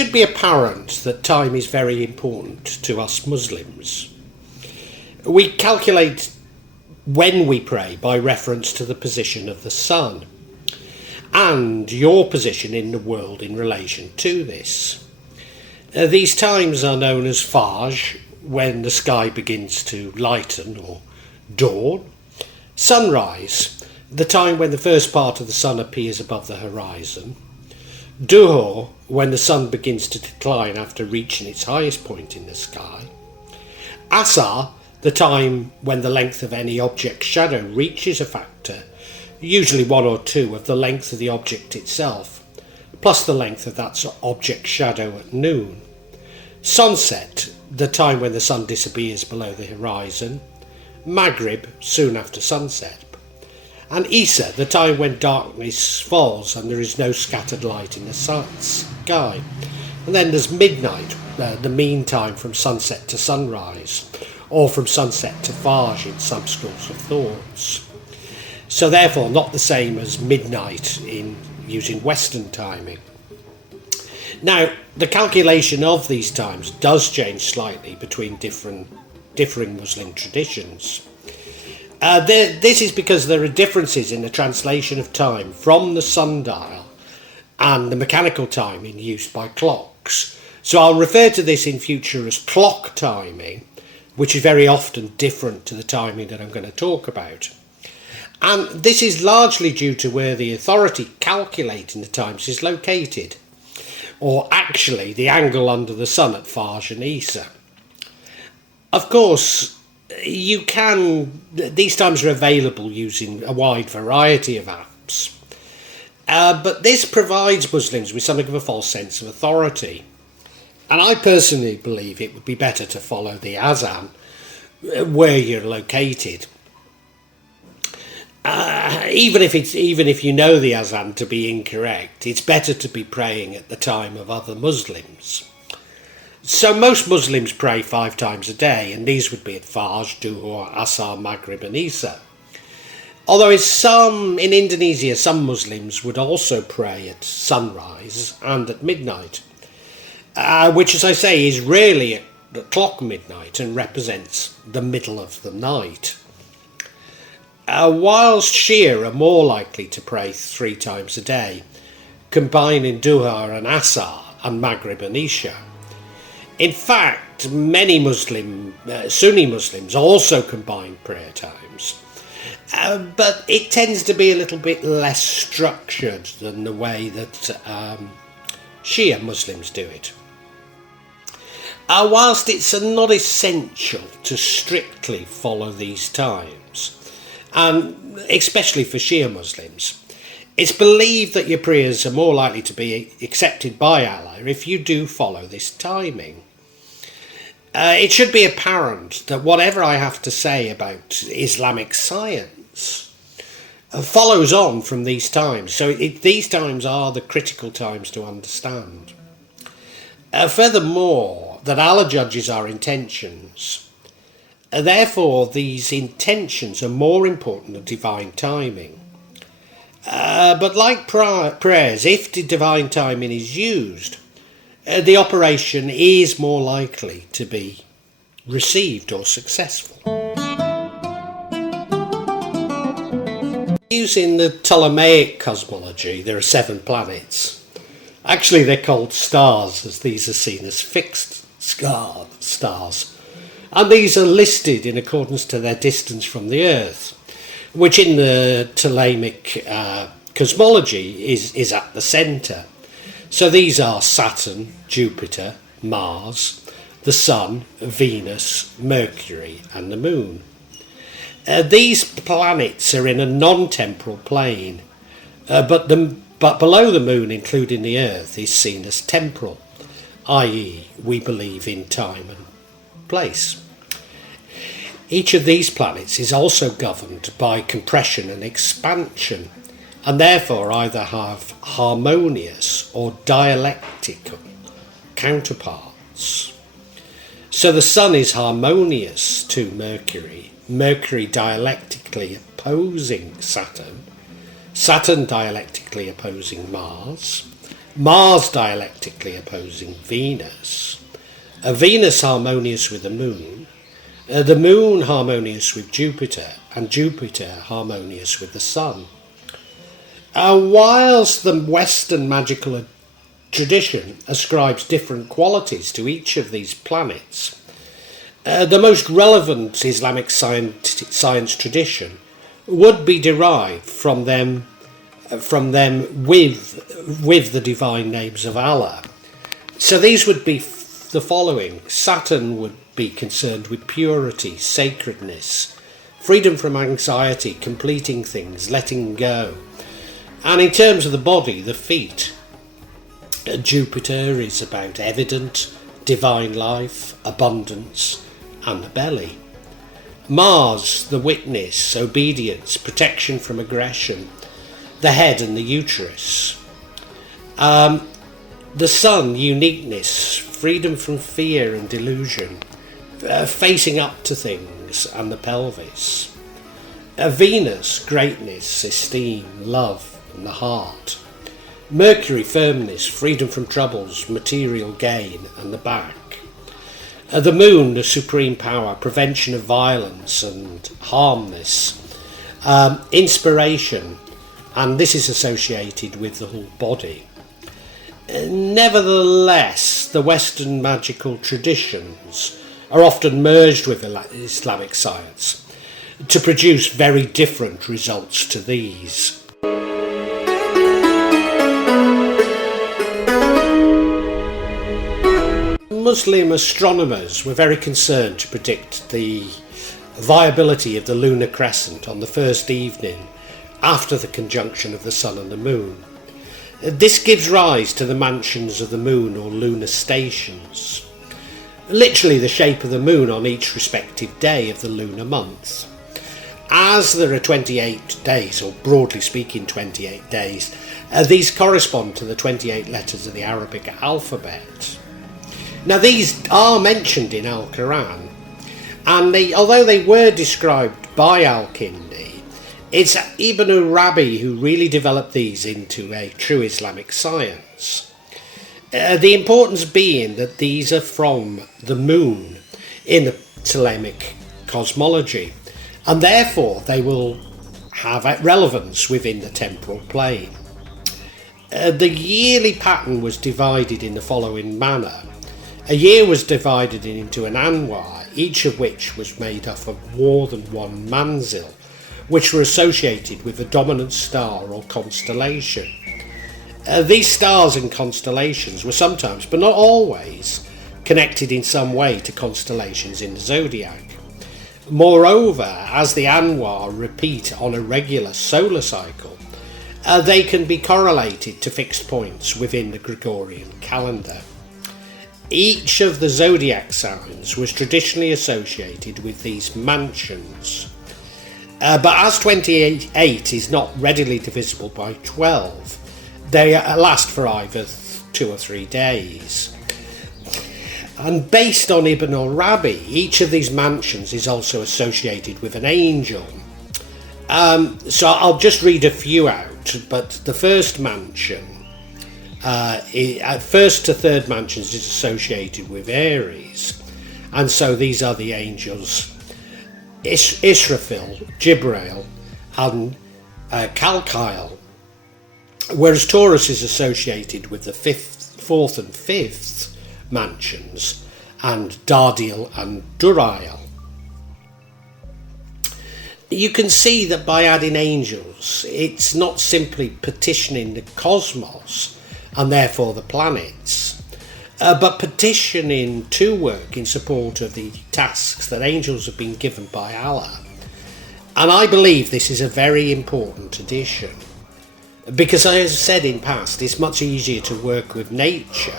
should be apparent that time is very important to us Muslims. We calculate when we pray by reference to the position of the sun and your position in the world in relation to this. These times are known as Fajr, when the sky begins to lighten or dawn. Sunrise, the time when the first part of the sun appears above the horizon. Duhur, when the sun begins to decline after reaching its highest point in the sky. Asar, the time when the length of any object's shadow reaches a factor, usually 1 or 2 of the length of the object itself, plus the length of that object's shadow at noon. Sunset, the time when the sun disappears below the horizon. Maghrib, soon after sunset. And Isa, the time when darkness falls and there is no scattered light in the sky. And then there's midnight, the mean time from sunset to sunrise, or from sunset to Fajr in some schools of thoughts. So therefore not the same as midnight in using Western timing. Now, the calculation of these times does change slightly between differing Muslim traditions. This is because there are differences in the translation of time from the sundial and the mechanical timing used by clocks. So I'll refer to this in future as clock timing, which is very often different to the timing that I'm going to talk about. And this is largely due to where the authority calculating the times is located, or actually the angle under the sun at Fajr and Isa. Of course, these times are available using a wide variety of apps, but this provides Muslims with something of a false sense of authority. And I personally believe it would be better to follow the Azan where you're located. Even if you know the Azan to be incorrect, it's better to be praying at the time of other Muslims. So most Muslims pray 5 times a day, and these would be at Fajr, Duhur, Asar, Maghrib and Isa. Although in Indonesia, some Muslims would also pray at sunrise and at midnight, which, as I say, is really at the clock midnight and represents the middle of the night. Whilst Shia are more likely to pray 3 times a day, combining Duhur and Asar and Maghrib and Isha. In fact, many Sunni Muslims also combine prayer times, but it tends to be a little bit less structured than the way that Shia Muslims do it. Whilst it's not essential to strictly follow these times, and especially for Shia Muslims, it's believed that your prayers are more likely to be accepted by Allah if you do follow this timing. It should be apparent that whatever I have to say about Islamic science follows on from these times, so these times are the critical times to understand. Furthermore, that Allah judges our intentions. Therefore, these intentions are more important than divine timing. But like prayers, if the divine timing is used, the operation is more likely to be received or successful. Using the Ptolemaic cosmology, there are 7 planets. Actually, they're called stars, as these are seen as fixed stars. And these are listed in accordance to their distance from the Earth, which in the Ptolemaic cosmology is at the centre. So these are Saturn, Jupiter, Mars, the Sun, Venus, Mercury and the Moon. These planets are in a non-temporal plane, but below the Moon, including the Earth, is seen as temporal, i.e. we believe in time and place. Each of these planets is also governed by compression and expansion, and therefore either have harmonious or dialectical counterparts. So the Sun is harmonious to Mercury, Mercury dialectically opposing Saturn, Saturn dialectically opposing Mars, Mars dialectically opposing Venus, Venus harmonious with the moon harmonious with Jupiter, and Jupiter harmonious with the Sun. Whilst the Western magical tradition ascribes different qualities to each of these planets, the most relevant Islamic science tradition would be derived from them with the divine names of Allah. So these would be the following. Saturn would be concerned with purity, sacredness, freedom from anxiety, completing things, letting go. And in terms of the body, the feet, Jupiter is about evident, divine life, abundance, and the belly. Mars, the witness, obedience, protection from aggression, the head and the uterus. The Sun, uniqueness, freedom from fear and delusion, facing up to things, and the pelvis. Venus, greatness, esteem, love, and the heart. Mercury, firmness, freedom from troubles, material gain, and the back. The moon, the supreme power, prevention of violence and harmness. Inspiration, and this is associated with the whole body. Nevertheless, the Western magical traditions are often merged with Islamic science to produce very different results to these. Muslim astronomers were very concerned to predict the viability of the lunar crescent on the first evening after the conjunction of the Sun and the Moon. This gives rise to the mansions of the Moon, or lunar stations, literally the shape of the Moon on each respective day of the lunar month. As there are 28 days, or broadly speaking 28 days, these correspond to the 28 letters of the Arabic alphabet. Now these are mentioned in Al-Quran, and although they were described by Al-Kindi, it's Ibn Arabi who really developed these into a true Islamic science. The importance being that these are from the moon in the Islamic cosmology, and therefore they will have relevance within the temporal plane. The yearly pattern was divided in the following manner. A year was divided into an anwar, each of which was made up of more than one manzil, which were associated with a dominant star or constellation. These stars and constellations were sometimes, but not always, connected in some way to constellations in the zodiac. Moreover, as the anwar repeat on a regular solar cycle, they can be correlated to fixed points within the Gregorian calendar. Each of the zodiac signs was traditionally associated with these mansions. But as 28 is not readily divisible by 12, they last for either 2 or 3 days. And based on Ibn al-Arabi, each of these mansions is also associated with an angel. So I'll just read a few out, but the first mansion, first to third mansions, is associated with Aries, and so these are the angels Israfil, Jibrail, and Kalkile, whereas Taurus is associated with the fourth and fifth mansions, and Dardil and Durail. You can see that by adding angels, it's not simply petitioning the cosmos and therefore the planets, but petitioning to work in support of the tasks that angels have been given by Allah. And I believe this is a very important addition, because as I said in past, it's much easier to work with nature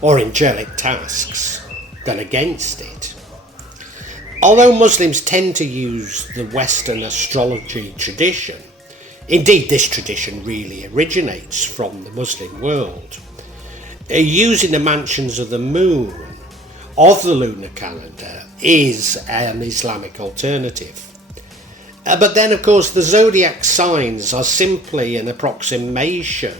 or angelic tasks than against it. Although Muslims tend to use the Western astrology tradition, indeed this tradition really originates from the Muslim world, using the mansions of the moon of the lunar calendar is an Islamic alternative. But then of course the zodiac signs are simply an approximation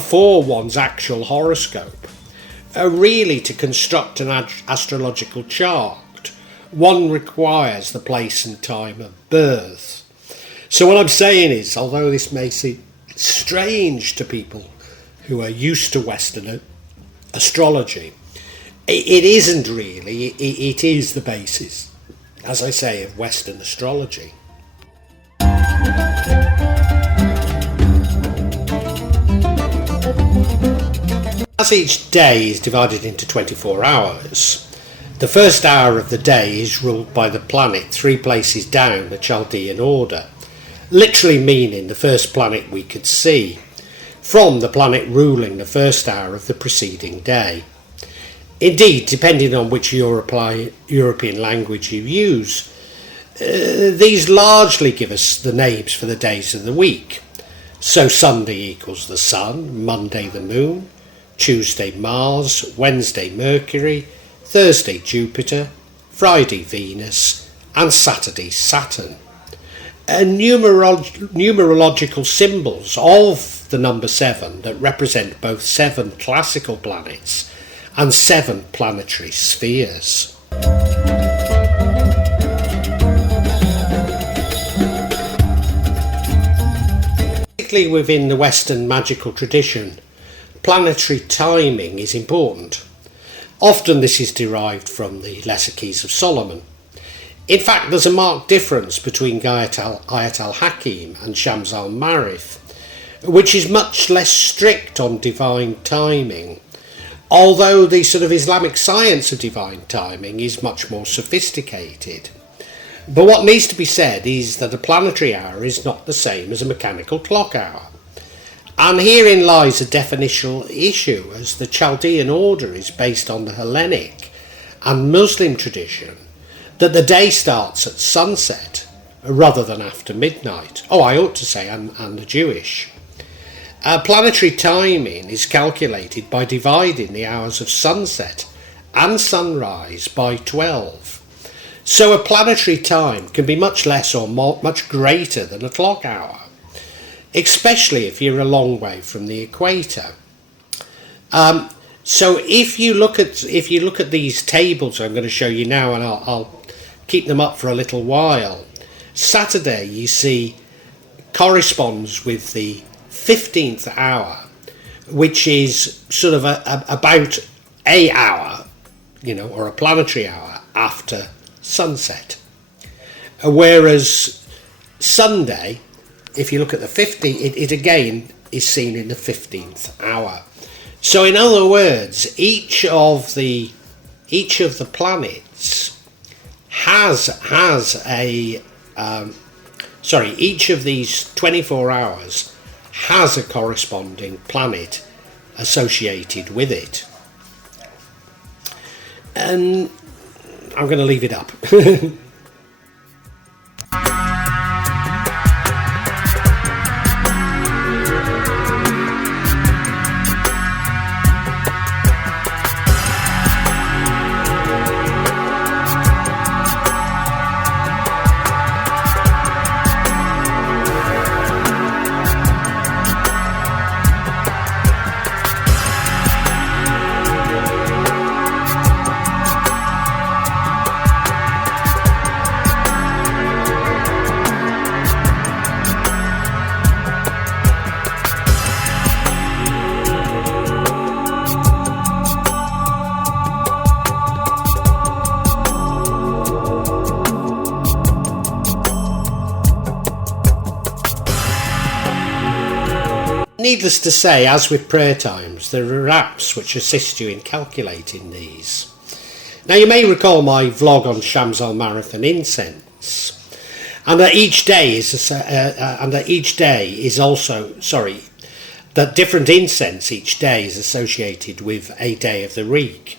for one's actual horoscope. Really, to construct an astrological chart, one requires the place and time of birth. So what I'm saying is, although this may seem strange to people who are used to Western astrology, it isn't really. It is the basis, as I say, of Western astrology. As each day is divided into 24 hours, the first hour of the day is ruled by the planet 3 places down the Chaldean order, literally meaning the first planet we could see, from the planet ruling the first hour of the preceding day. Indeed, depending on which European language you use, these largely give us the names for the days of the week. So Sunday equals the Sun, Monday the Moon, Tuesday Mars, Wednesday Mercury, Thursday Jupiter, Friday Venus, and Saturday Saturn. And numerological symbols of the number 7 that represent both 7 classical planets and 7 planetary spheres. Particularly within the Western magical tradition, planetary timing is important. Often this is derived from the Lesser Keys of Solomon. In fact, there's a marked difference between Ayat al-Hakim and Shams al-Ma'arif, which is much less strict on divine timing, although the sort of Islamic science of divine timing is much more sophisticated. But what needs to be said is that a planetary hour is not the same as a mechanical clock hour. And herein lies a definitional issue, as the Chaldean order is based on the Hellenic and Muslim tradition that the day starts at sunset rather than after midnight. Oh, I ought to say, and the Jewish. Planetary timing is calculated by dividing the hours of sunset and sunrise by 12. So a planetary time can be much less or much greater than a clock hour, especially if you're a long way from the equator. So if you look at these tables I'm going to show you now, and I'll keep them up for a little while. Saturday, you see, corresponds with the 15th hour, which is sort of about a hour, or a planetary hour after sunset. Whereas Sunday, if you look at the 50, it again is seen in the 15th hour. So in other words, each of the planets each of these 24 hours has a corresponding planet associated with it. And I'm going to leave it up. Needless to say, as with prayer times, there are apps which assist you in calculating these. Now, you may recall my vlog on Shams al-Ma'arif and incense, and that that different incense each day is associated with a day of the week,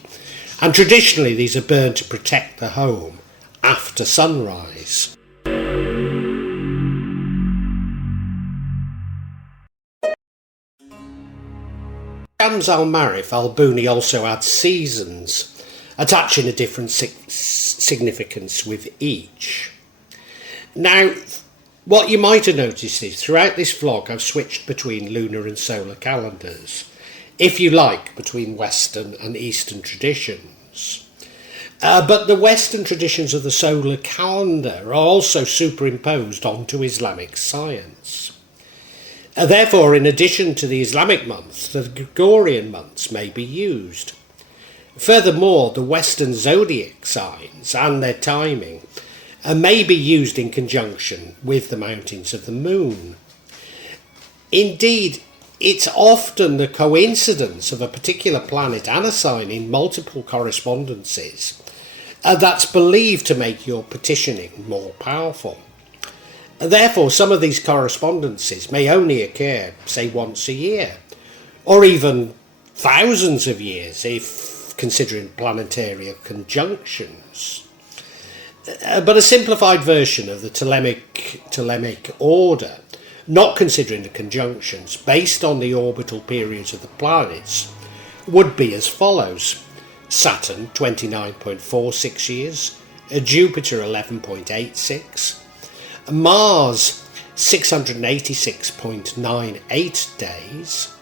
and traditionally these are burned to protect the home after sunrise. Shams al-Ma'arif, Al-Buni also adds seasons, attaching a different significance with each. Now, What you might have noticed is throughout this vlog I've switched between lunar and solar calendars, if you like, between Western and Eastern traditions. But the Western traditions of the solar calendar are also superimposed onto Islamic science. Therefore, in addition to the Islamic months, the Gregorian months may be used. Furthermore, the Western zodiac signs and their timing may be used in conjunction with the mountings of the moon. Indeed, it's often the coincidence of a particular planet and a sign in multiple correspondences that's believed to make your petitioning more powerful. Therefore, some of these correspondences may only occur, say, once a year, or even thousands of years if considering planetary conjunctions. But a simplified version of the Ptolemaic order, not considering the conjunctions, based on the orbital periods of the planets, would be as follows: Saturn 29.46 years, Jupiter 11.86, Mars 686.98 days,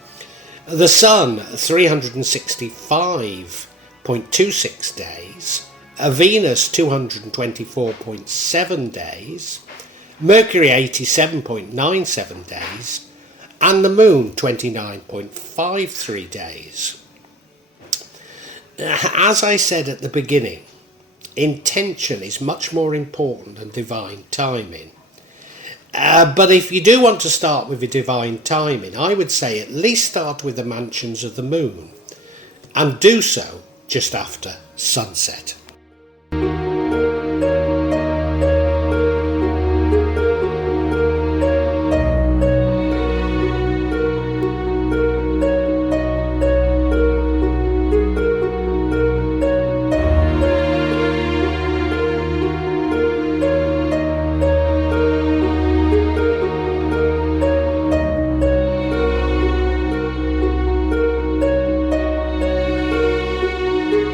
the Sun 365.26 days, Venus 224.7 days, Mercury 87.97 days, and the Moon 29.53 days. As I said at the beginning, intention is much more important than divine timing. But if you do want to start with the divine timing, I would say at least start with the mansions of the moon, and do so just after sunset.